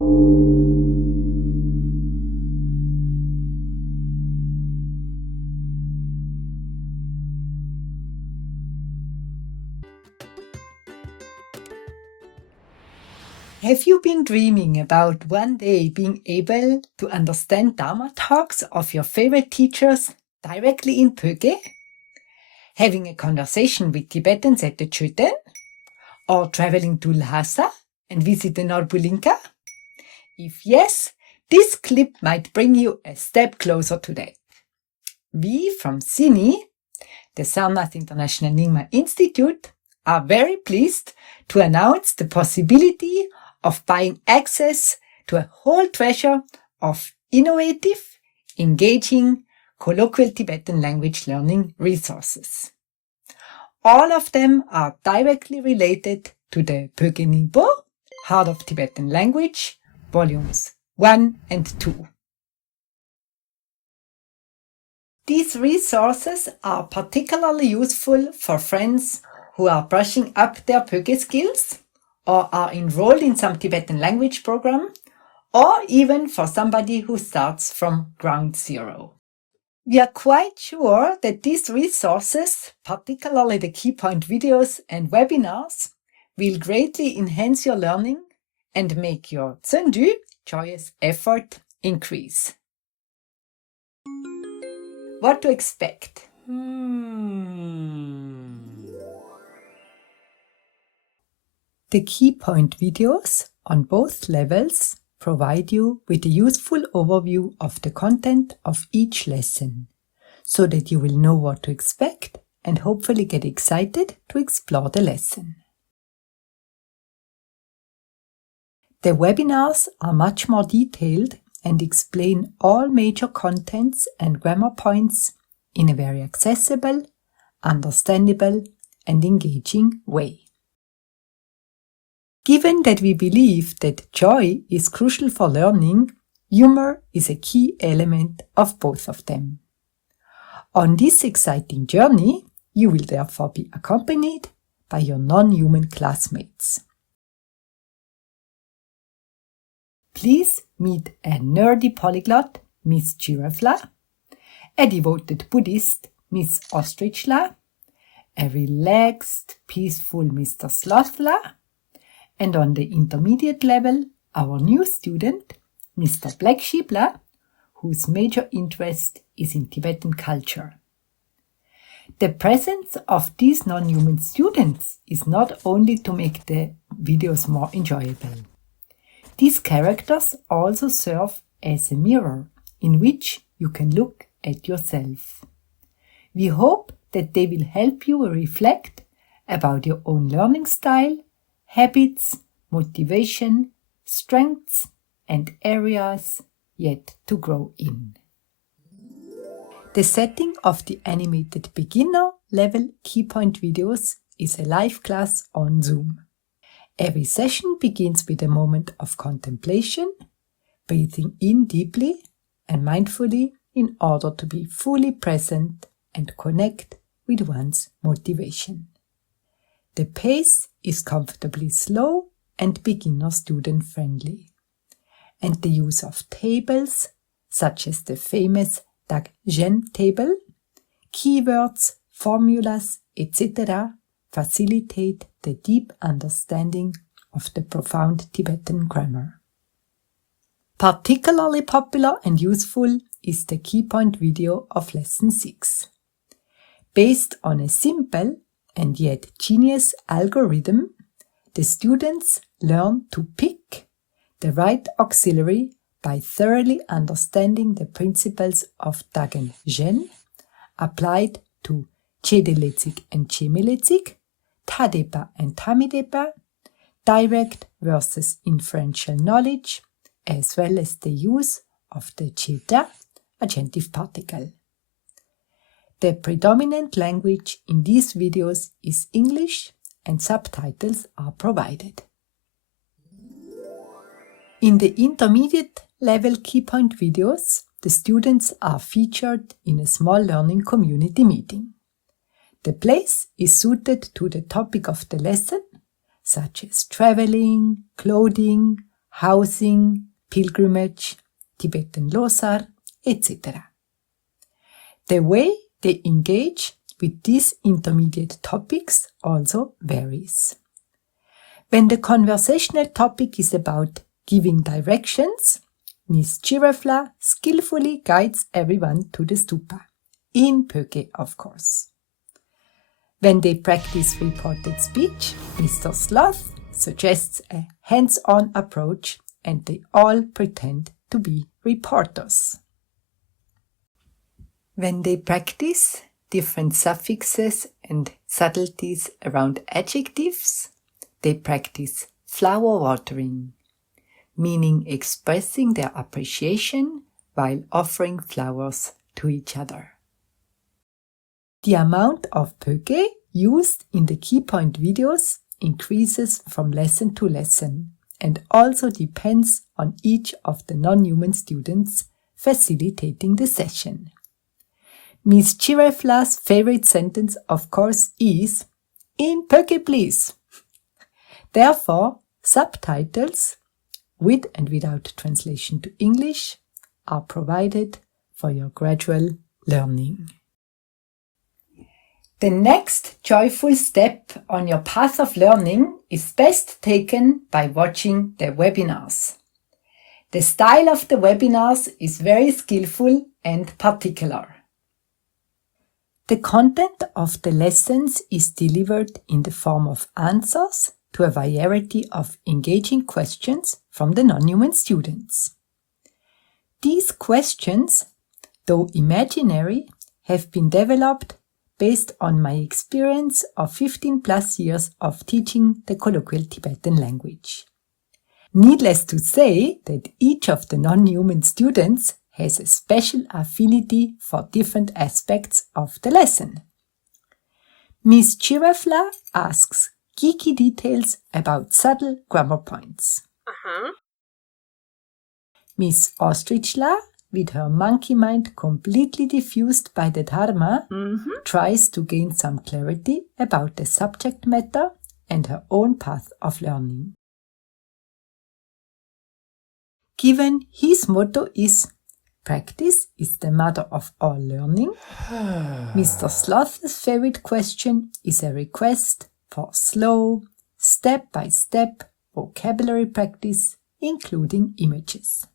Have you been dreaming about one day being able to understand Dharma talks of your favorite teachers directly in Pöke? Having a conversation with Tibetans at the Choten? Or traveling to Lhasa and visit the Norbulinka? If yes, this clip might bring you a step closer to that. We from SINI, the Sarnath International Nyingma Institute, are very pleased to announce the possibility of buying access to a whole treasure of innovative, engaging, colloquial Tibetan language learning resources. All of them are directly related to the Pöke Nyingpo, Heart of Tibetan Language, Volumes 1 and 2. These resources are particularly useful for friends who are brushing up their Pöke skills, or are enrolled in some Tibetan language program, or even for somebody who starts from ground zero. We are quite sure that these resources, particularly the key point videos and webinars, will greatly enhance your learning and make your Tsundu, joyous effort, increase. What to expect? The key point videos on both levels provide you with a useful overview of the content of each lesson, so that you will know what to expect and hopefully get excited to explore the lesson. The webinars are much more detailed and explain all major contents and grammar points in a very accessible, understandable, and engaging way. Given that we believe that joy is crucial for learning, humor is a key element of both of them. On this exciting journey, you will therefore be accompanied by your non-human classmates. Please meet a nerdy polyglot, Miss Girafla, a devoted Buddhist, Miss Ostrichla, a relaxed, peaceful Mr. Slothla, and on the intermediate level, our new student, Mr. Black Sheepla, whose major interest is in Tibetan culture. The presence of these non-human students is not only to make the videos more enjoyable. These characters also serve as a mirror in which you can look at yourself. We hope that they will help you reflect about your own learning style, habits, motivation, strengths, and areas yet to grow in. The setting of the animated beginner level key point videos is a live class on Zoom. Every session begins with a moment of contemplation, breathing in deeply and mindfully in order to be fully present and connect with one's motivation. The pace is comfortably slow and beginner student friendly, and the use of tables such as the famous Dag-Gen table, keywords, formulas, etc. facilitate the deep understanding of the profound Tibetan grammar. Particularly popular and useful is the key point video of Lesson 6. Based on a simple and yet genius algorithm, the students learn to pick the right auxiliary by thoroughly understanding the principles of Dag-Gen applied to Chedeletsik and Chemeletsik, Tadepa and Tamidepa, direct versus inferential knowledge, as well as the use of the Cheta agentive particle. The predominant language in these videos is English and subtitles are provided. In the intermediate level key point videos, the students are featured in a small learning community meeting. The place is suited to the topic of the lesson, such as traveling, clothing, housing, pilgrimage, Tibetan losar, etc. The way they engage with these intermediate topics also varies. When the conversational topic is about giving directions, Miss Girafla skillfully guides everyone to the stupa, in Pöke of course. When they practice reported speech, Mr. Sloth suggests a hands-on approach and they all pretend to be reporters. When they practice different suffixes and subtleties around adjectives, they practice flower watering, meaning expressing their appreciation while offering flowers to each other. The amount of Pöke used in the key point videos increases from lesson to lesson and also depends on each of the non-human students facilitating the session. Miss Girafla's favorite sentence, of course, is "In Pöke, please." Therefore, subtitles, with and without translation to English, are provided for your gradual learning. The next joyful step on your path of learning is best taken by watching the webinars. The style of the webinars is very skillful and particular. The content of the lessons is delivered in the form of answers to a variety of engaging questions from the non-human students. These questions, though imaginary, have been developed based on my experience of 15 plus years of teaching the colloquial Tibetan language. Needless to say that each of the non-human students has a special affinity for different aspects of the lesson. Miss Girafla asks geeky details about subtle grammar points. Miss Ostrichla, with her monkey mind completely diffused by the Dharma, tries to gain some clarity about the subject matter and her own path of learning. Given his motto is "Practice is the mother of all learning," Mr. Sloth's favorite question is a request for slow, step-by-step vocabulary practice, including images.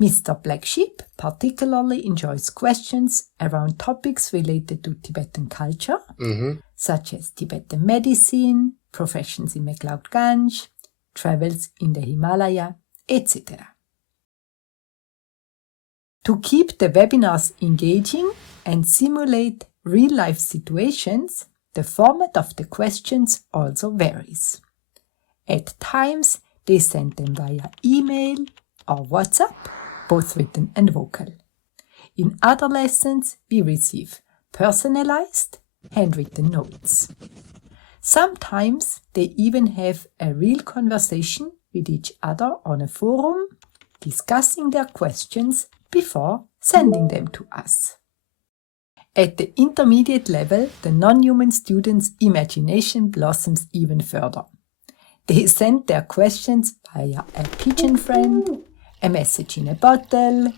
Mr. Black Sheep particularly enjoys questions around topics related to Tibetan culture, such as Tibetan medicine, professions in MacLeod Ganj, travels in the Himalaya, etc. To keep the webinars engaging and simulate real-life situations, the format of the questions also varies. At times, they send them via email or WhatsApp, both written and vocal. In other lessons, we receive personalized, handwritten notes. Sometimes they even have a real conversation with each other on a forum, discussing their questions before sending them to us. At the intermediate level, the non-human students' imagination blossoms even further. They send their questions via a pigeon friend, a message in a bottle,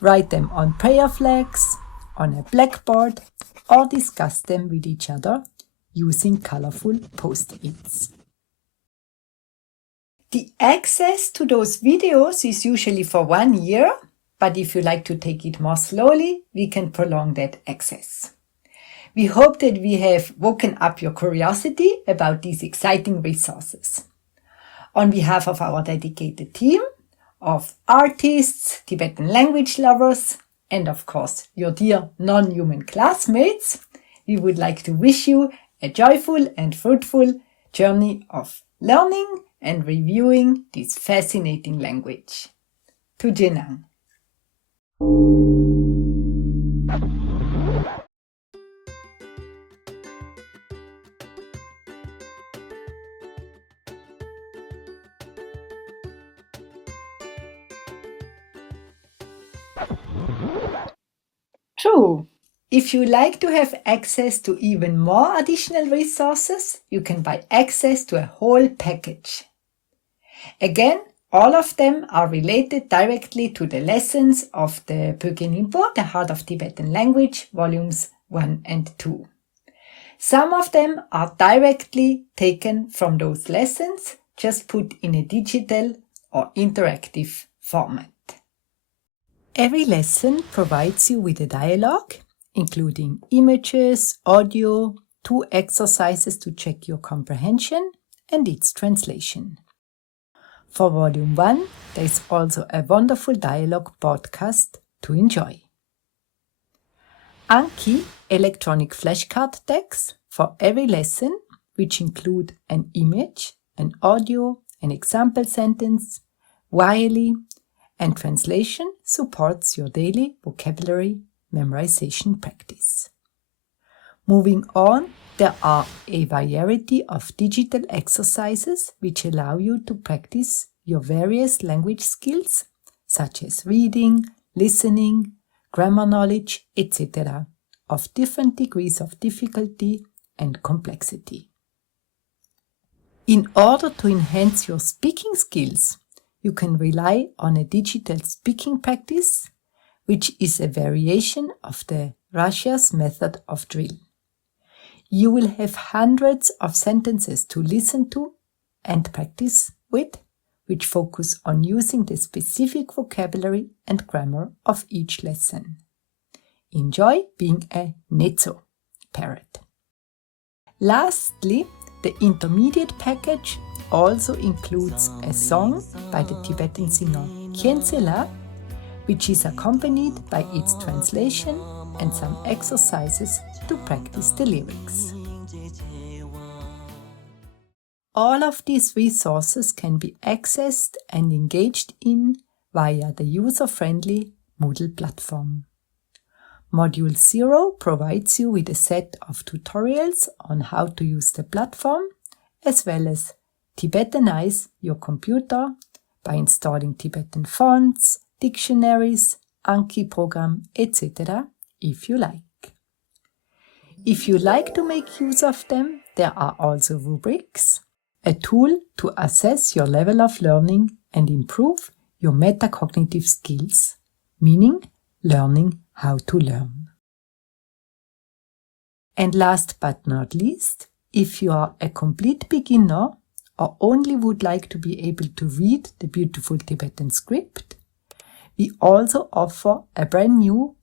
write them on prayer flags, on a blackboard, or discuss them with each other using colorful post-its. The access to those videos is usually for 1 year, but if you like to take it more slowly, we can prolong that access. We hope that we have woken up your curiosity about these exciting resources. On behalf of our dedicated team of artists, Tibetan language lovers, and of course your dear non-human classmates, we would like to wish you a joyful and fruitful journey of learning and reviewing this fascinating language. Tujenang. True. If you like to have access to even more additional resources, you can buy access to a whole package. Again, all of them are related directly to the lessons of the Pöke-Nimpo, the Heart of Tibetan Language, volumes 1 and 2. Some of them are directly taken from those lessons, just put in a digital or interactive format. Every lesson provides you with a dialogue, including images, audio, 2 exercises to check your comprehension, and its translation. For Volume 1, there is also a wonderful dialogue podcast to enjoy. Anki electronic flashcard decks for every lesson, which include an image, an audio, an example sentence, wirely, and translation supports your daily vocabulary memorization practice. Moving on, there are a variety of digital exercises which allow you to practice your various language skills, such as reading, listening, grammar knowledge, etc., of different degrees of difficulty and complexity. In order to enhance your speaking skills, you can rely on a digital speaking practice, which is a variation of the Russia's method of drill. You will have hundreds of sentences to listen to and practice with, which focus on using the specific vocabulary and grammar of each lesson. Enjoy being a Netzo parrot. Lastly, the intermediate package also includes a song by the Tibetan singer Khyentse, which is accompanied by its translation and some exercises to practice the lyrics. All of these resources can be accessed and engaged in via the user-friendly Moodle platform. Module 0 provides you with a set of tutorials on how to use the platform, as well as Tibetanize your computer by installing Tibetan fonts, dictionaries, Anki program, etc. if you like. If you like to make use of them, there are also rubrics, a tool to assess your level of learning and improve your metacognitive skills, meaning learning how to learn. And last but not least, if you are a complete beginner or only would like to be able to read the beautiful Tibetan script, we also offer a brand new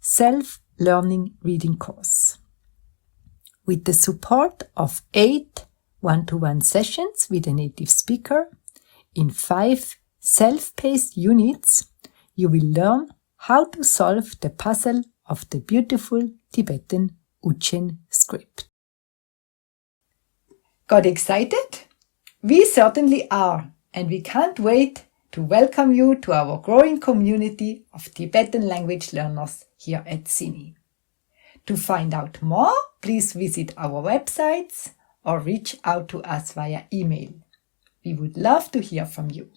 self-learning reading course. With the support of 8 one-to-one sessions with a native speaker in 5 self-paced units, you will learn how to solve the puzzle of the beautiful Tibetan Uchen script. Got excited? We certainly are, and we can't wait to welcome you to our growing community of Tibetan language learners here at SINI. To find out more, please visit our websites or reach out to us via email. We would love to hear from you.